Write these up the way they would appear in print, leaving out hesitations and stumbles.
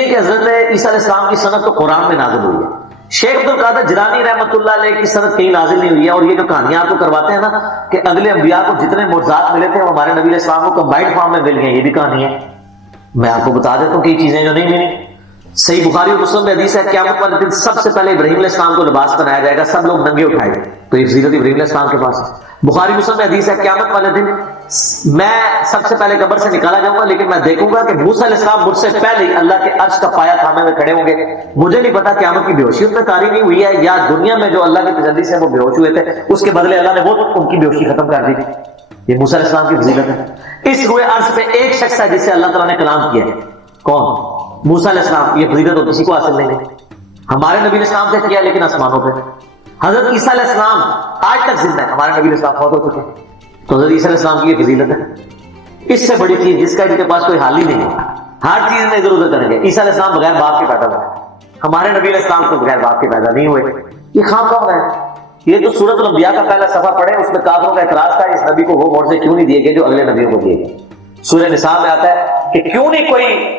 یہ کہ حضرت عیسیٰ علیہ السلام کی سند تو قرآن میں نازل ہوئی ہے. شیخ عبد القادر جیلانی رحمۃ اللہ علیہ کی سند کہیں نازل نہیں ہوئی ہے. اور یہ جو کہانیاں آپ کو کرواتے ہیں نا کہ اگلے انبیاء کو جتنے معجزات ملے تھے وہ ہمارے نبی علیہ السلام کو کمبائنڈ فارم میں مل گئے، یہ بھی کہانی ہے. میں آپ کو بتا دیتا ہوں کہ یہ چیزیں جو نہیں ملی. صحیح بخاری اور مسلم میں حدیث ہے قیامت والے دن سب سے پہلے ابراہیم علیہ السلام کو لباس پہنایا جائے گا، سب لوگ ننگے اٹھائے گئے. تو یہ فضیلت ابراہیم علیہ السلام کے پاس ہے. بخاری مسلم میں حدیث ہے قیامت والے دن میں سب سے پہلے قبر سے نکالا جاؤں گا، لیکن میں دیکھوں گا کہ موسیٰ علیہ السلام مجھ سے پہلے ہی اللہ کے عرش کا پایا تھامے میں کھڑے ہوں گے. مجھے نہیں پتا قیامت کی بے ہوشی ان میں طاری نہیں ہوئی ہے یا دنیا میں جو اللہ کی تجلی سے وہ بے ہوش ہوئے تھے اس کے بدلے اللہ نے وہ ان کی بے ہوشی ختم کر دی تھی. یہ موسیٰ علیہ السلام کی فضیلت ہے. اس روئے عرش پہ ایک شخص ہے جس سے اللہ تعالیٰ نے کلام کیا ہے. کون؟ موسیٰ علیہ السلام. یہ فضیلت تو کسی کو حاصل نہیں ہے. ہمارے نبی علیہ السلام سے کیا لیکن آسمانوں پہ. حضرت عیسیٰ علیہ السلام آج تک زندہ ہے، ہمارے نبی علیہ السلام فوت ہو چکے ہیں. تو حضرت عیسیٰ علیہ السلام کی یہ فضیلت ہے. اس سے بڑی چیز جس کا ان کے پاس کوئی حال ہی نہیں ہے، ہر چیز میں ادھر ادھر کریں گے. عیسیٰ علیہ السلام بغیر باپ کے پیدا ہوئے، ہمارے نبی علیہ السلام کو بغیر باپ کے پیدا نہیں ہوئے. یہ خام کام ہے. یہ جو سورۃ الانبیاء کا پہلا صفحہ پڑھے اس میں کافروں کا اعتراض تھا اس نبی کو وہ معجزے کیوں نہیں دیے گئے جو اگلے نبیوں کو دیے گئے. سورہ نساء میں آتا ہے کہ کیوں نہیں کوئی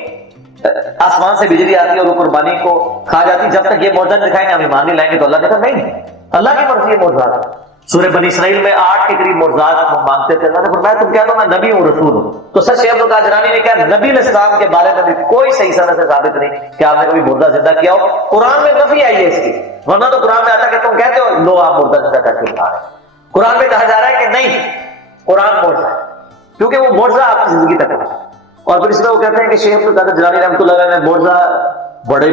آسمان سے بجلی آتی اور وہ قربانی کو کھا جاتی جب تک یہ معجزہ دکھائیں گے ہم ایمان نہیں لائیں گے. تو اللہ کہتا نہیں، اللہ کی مرضی ہے معجزات. سورہ بنی اسرائیل میں 8 کے قریب معجزات مانگتے تھے. اللہ نے فرمایا تم کہہ دو میں نبی ہوں، رسول ہوں. تو سر شیخ عبد القادر جیلانی نے کہا نبی علیہ السلام کے بارے میں بھی کوئی صحیح سند سے ثابت نہیں کہ آپ نے کبھی مردہ زندہ کیا ہو. قرآن میں نفی آئی ہے اس کی، ورنہ تو قرآن میں آتا کہ تم کہتے ہو لو آپ مردہ زندہ کر کے کھا رہے ہیں. قرآن میں کہا جا رہا ہے کہ نہیں، قرآن معجزہ ہے کیونکہ وہ معجزہ آپ کی زندگی تک ہے. اور پھر اس میں وہ کہتے ہیں کہ شیخ عبد القادر جیلانی رحمۃ اللہ علیہ نے معجزہ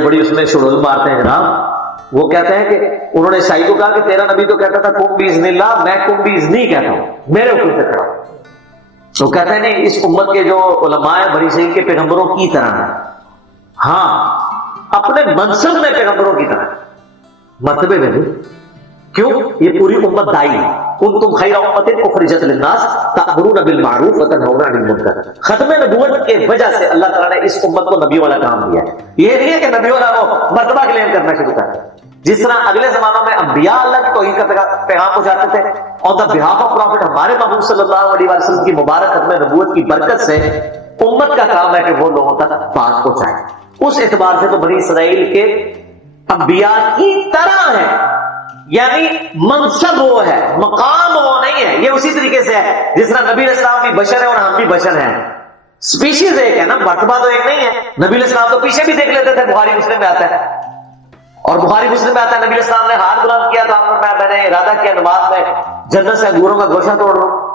بڑی اس میں شڑول مارتے ہیں جناب. وہ کہتے ہیں کہ انہوں نے عیسائی کو کہا کہ تیرا نبی تو کہتا تھا کم باذن اللہ، میں کم باذن نہیں کہتا ہوں، میرے حکم سے کرو. تو کہتے ہیں نہیں، اس امت کے جو علماء ہیں بنی اسرائیل کے پیغمبروں کی طرح ہیں. ہاں اپنے منصب میں پیغمبروں کی طرح، مرتبے میں نہیں. کیوں؟ یہ پوری امت دائی ہے. کنتم خیر امۃ اخرجت للناس تأمرون بالمعروف وتنہون عن المنکر. ختم نبوت کی وجہ سے اللہ تعالیٰ نے اس امت کو نبی والا کام دیا ہے. یہ نہیں ہے کہ نبی والا وہ مرتبہ کلیم کرنا شروع کر دیا. جس طرح اگلے زمانوں میں انبیاء اللہ کی توحید کا پیغام پہنچاتے تھے اور دا بہاف آف پروفٹ ہمارے محبوب صلی اللہ علیہ وسلم کی مبارک ختم نبوت کی برکت سے امت کا کام ہے کہ وہ لوگوں تک بات پہنچائے. اس اعتبار سے تو بنی اسرائیل کے انبیاء کی طرح ہے، یعنی منصب وہ ہے، مقام وہ نہیں ہے. یہ اسی طریقے سے ہے جس طرح نبی علیہ السلام بھی بشر ہے اور ہم بھی بشر ہیں. سپیشیز ایک ہے نا، مرتبہ تو ایک نہیں ہے. نبی علیہ السلام تو پیچھے بھی دیکھ لیتے تھے. بخاری مسلم میں آتا ہے اور بخاری مسلم میں آتا ہے نبی علیہ السلام نے ہاتھ بلند کیا تھا، میں نے ارادہ کیا نماز میں جنت سے انگوروں کا گوشہ توڑ رہا ہوں.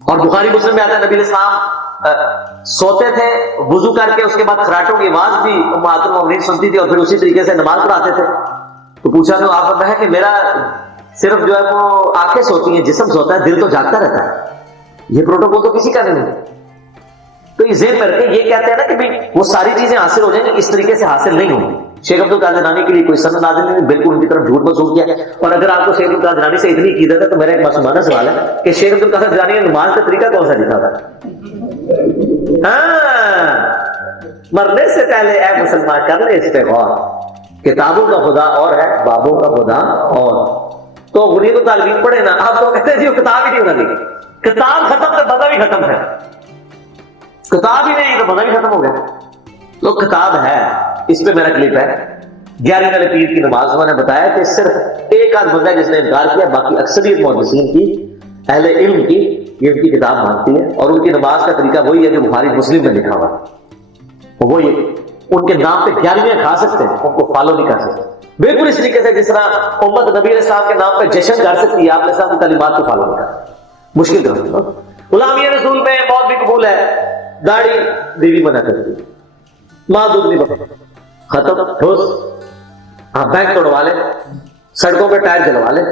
اور بخاری مسلم میں آتا ہے نبی علیہ السلام سوتے تھے وضو کر کے، اس کے بعد خراٹوں کی آواز بھی امہات المؤمنین سنتی تھی اور پھر اسی طریقے سے نماز پڑھاتے تھے. تو پوچھا تو آپ نے کہ میرا صرف جو ہے وہ آنکھیں سوتی ہیں، جسم سوتا ہے، دل تو جاگتا رہتا ہے. یہ پروٹوکول تو کسی کا نہیں ہے. تو یہ ذہن میں رکھیں. یہ کہتے ہیں نا کہ بھائی وہ ساری چیزیں حاصل ہو جائیں گی، اس طریقے سے حاصل نہیں ہوں گی. شیخ عبد القادر جیلانی کے لیے کوئی سند نازل نہیں، بالکل ان کی طرف جھوٹ منسوخ کیا. اور اگر آپ کو شیخ عبد القادر جیلانی سے اتنی عقیدت ہے تو میرا ایک معصومانہ سوال ہے کہ شیخ عبد القادر جیلانی نے نماز کا طریقہ کون سا لکھا تھا؟ ہاں، مرنے سے پہلے اے مسلمان کر لے اس پہ غور. کتابوں کا خدا اور ہے، بابوں کا خدا اور. تو غنی تو طالبین پڑھے نا، آپ تو کہتے ہیں جی وہ کتاب ہی نہیں ہونا لکھی. کتاب ختم تو بندہ بھی ختم ہے. کتاب ہی نہیں تو بندہ بھی ختم ہو گیا. تو کتاب ہے. اس پہ میرا کلپ ہے 11 والی پیر کی نماز. میں نے بتایا کہ صرف ایک آدھ بندہ جس نے انکار کیا، باقی اکثریت محدثین کی، اہل علم کی، یہ ان کی کتاب مانتی ہے اور ان کی نماز کا طریقہ وہی ہے جو بخاری مسلم میں لکھا ہوا ہے. وہ یہ ان کے نام پہ 11ویں کھا سکتے ہیں، ان کو فالو نہیں کر سکتے. بالکل اس طریقے سے جس طرح امت نبی علیہ السلام کے نام پہ جشن کر سکتی ہے، آپ علیہ السلام کی تعلیمات کو فالو نہیں کر سکتے. مشکل کر. غلامی رسول میں موت بھی قبول ہے، داڑھی بیوی منع کرتی ہے، ماں دودھ نہیں بکا، ختم ٹھوس. ہاں بینک توڑوا لے، سڑکوں پہ ٹائر جلوا لے،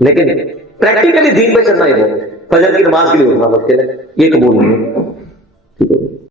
لیکن پریکٹیکلی دین پہ چلنا ہی بہت. فجر کی نماز کے لیے اٹھنا مشکل ہے، یہ قبول نہیں ہے. ٹھیک ہے.